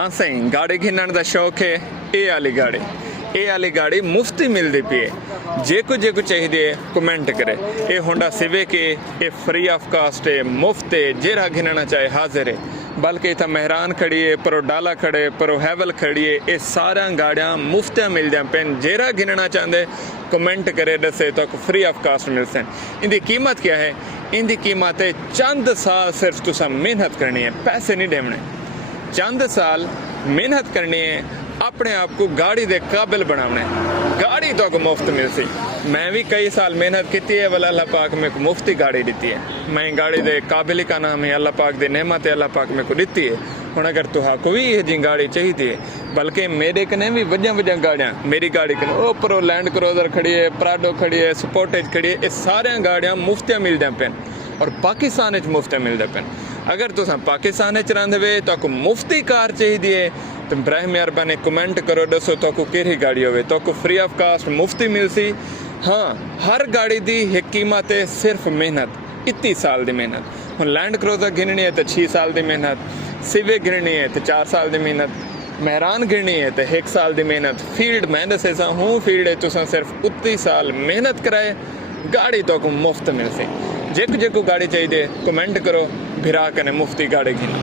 हाँ सही गाड़ी घिनण का शौक है। ये वाली गाड़ी मुफ्त ही मिलती पी है। जेको चाहिए कमेंट करे। ये होंडा सिविक है, ये फ्री ऑफ कास्ट है, मुफ्त है, जेरा घिनना चाहे हाजिर है। बल्कि इतना मेहरान खड़ी है, परो डाला खड़े, परो हैवल खड़ी है, ये सारा गाड़ियाँ मुफ्त मिल जाए पेन। जेरा घिनना चाहते कमेंट करे दसे तो फ्री ऑफ कास्ट मिल सन। इनकी कीमत क्या है? इनकी कीमत है चंद साल सिर्फ तुसा मेहनत करनी है, पैसे नहीं देने। चंद साल मेहनत करनी है, अपने आप को गाड़ी दे काबिल बनाना है। गाड़ी तो मुफ्त मिल सी। मैं भी कई साल मेहनत की है, वाला अल्लाह पाक मेरे को मुफ्ती गाड़ी दी है। मैं गाड़ी दे काबिल का नाम है, अल्लाह पाक दे नेमत है, अल्लाह पाक मेरे को दी है। हूँ अगर तुहाको भी ये जी गाड़ी चाहिए, बल्कि मेरे कने भी वजिया गाड़ियाँ, मेरी गाड़ी कने ओपरो लैंड क्रूजर खड़ी है, प्राडो खड़ी है, स्पोर्टेज खड़ी है, ये सारिया गाड़ियाँ मुफ्त मिलद पेन और पाकिस्तान मुफ्त मिलद पेन। अगर तुसा पाकिस्तान रहंदे वे तो मुफ्ती कार चाहिए तो बराह मेहरबानी कमेंट करो, दसो तो कि गाड़ी हो तो फ्री ऑफ कास्ट मुफ्ती मिलसी। हाँ, हर गाड़ी दी एक कीमत है, सिर्फ मेहनत, इतनी साल की मेहनत। हम लैंड क्रूजर गिननी है तो 6 साल की मेहनत, सिविक गिननी है तो 4 साल की मेहनत, मेहरान गिननी है तो 1 साल की मेहनत। फील्ड मैं दसा हूँ फील्ड है, तुसा सिर्फ उतनी साल मेहनत कराए, गाड़ी तो मुफ्त मिलसी। जेको गाड़ी चाहिए कमेंट करो, भिरा कने मुफ्ती गाड़ी गिनो।